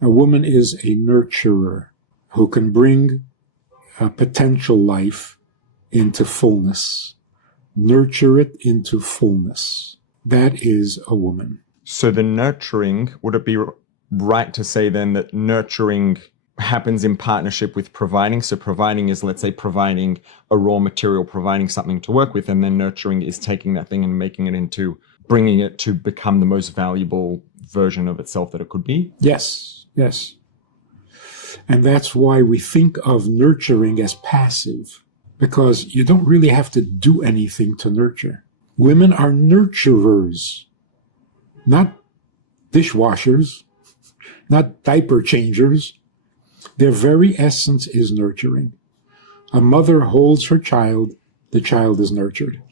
A woman is a nurturer who can bring a potential life into fullness, nurture it into fullness. That is a woman. So the nurturing, would it be right to say then that nurturing happens in partnership with providing? So providing is, let's say, providing a raw material, providing something to work with, and then nurturing is taking that thing and making it into, bringing it to become the most valuable version of itself that it could be? Yes, yes. And that's why we think of nurturing as passive, because you don't really have to do anything to nurture. Women are nurturers, not dishwashers, not diaper changers. Their very essence is nurturing. A mother holds her child, the child is nurtured.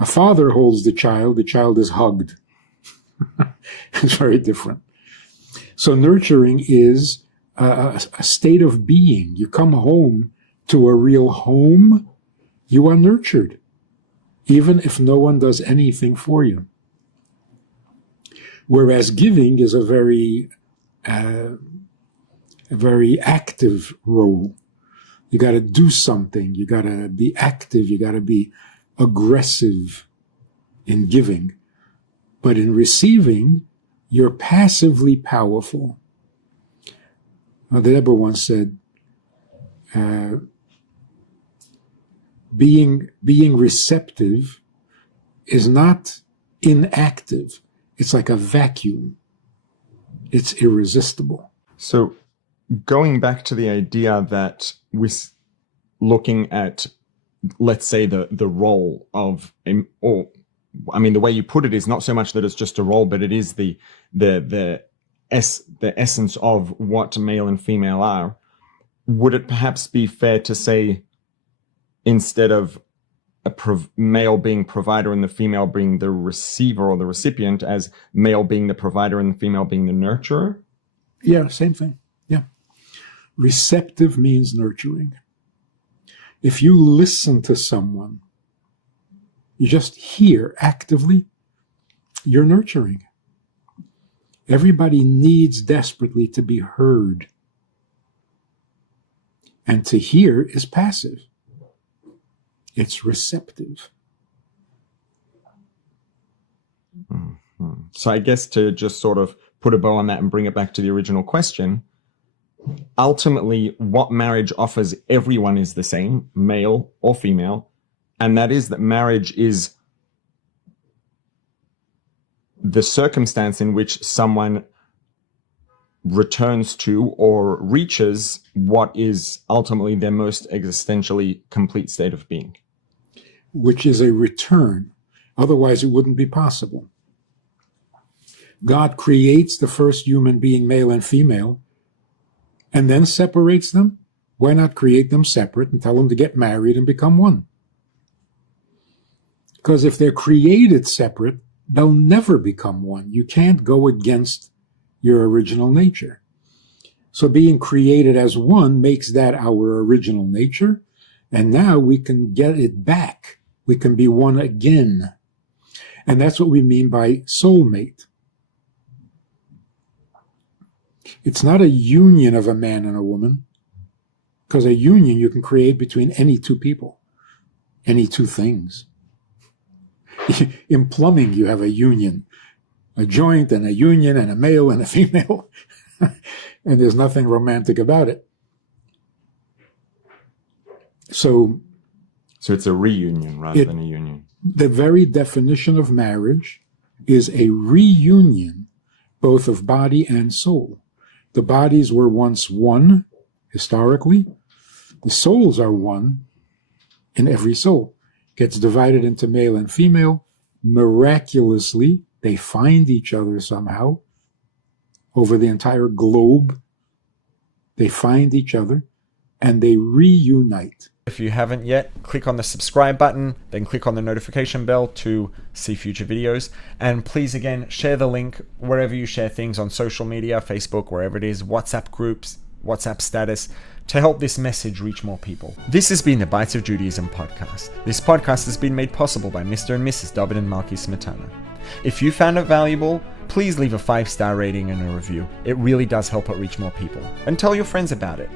A father holds the child is hugged. It's very different. So nurturing is a state of being. You come home to a real home, you are nurtured, even if no one does anything for you. Whereas giving is a very active role. You got to do something. You got to be active. You got to be aggressive in giving. But in receiving, you're passively powerful. The Rebbe once said, being receptive is not inactive. It's like a vacuum. It's irresistible. So going back to the idea that we're looking at, let's say, the role of, or I mean, the way you put it is not so much that it's just a role, but it is the essence of what male and female are. Would it perhaps be fair to say, instead of a male being provider and the female being the receiver or the recipient, as male being the provider and the female being the nurturer? Yeah, same thing. Yeah. Receptive means nurturing. If you listen to someone, you just hear actively, you're nurturing. Everybody needs desperately to be heard. And to hear is passive. It's receptive. Mm-hmm. So I guess to just sort of put a bow on that and bring it back to the original question, ultimately what marriage offers everyone is the same, male or female, and that is that marriage is the circumstance in which someone returns to or reaches what is ultimately their most existentially complete state of being. Which is a return. Otherwise, it wouldn't be possible. God creates the first human being, male and female, and then separates them. Why not create them separate and tell them to get married and become one? Because if they're created separate, they'll never become one. You can't go against your original nature. So being created as one makes that our original nature, and now we can get it back. We can be one again. And that's what we mean by soulmate. It's not a union of a man and a woman, because a union you can create between any two people, any two things. In plumbing, you have a union, a joint and a union and a male and a female, and there's nothing romantic about it. So it's a reunion rather than a union. The very definition of marriage is a reunion, both of body and soul. The bodies were once one, historically. The souls are one in every soul. Gets divided into male and female. Miraculously, they find each other somehow. Over the entire globe, they find each other and they reunite. If you haven't yet, click on the subscribe button, then click on the notification bell to see future videos. And please, again, share the link wherever you share things on social media, Facebook, wherever it is, WhatsApp groups, WhatsApp status, to help this message reach more people. This has been the Bites of Judaism podcast. This podcast has been made possible by Mr. and Mrs. David and Malki Smetana. If you found it valuable, please leave a 5-star rating and a review. It really does help it reach more people. And tell your friends about it.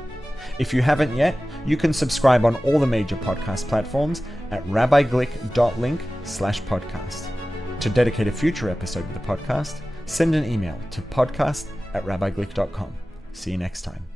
If you haven't yet, you can subscribe on all the major podcast platforms at rabbiglick.link/podcast. To dedicate a future episode of the podcast, send an email to podcast@rabbiglick.com. See you next time.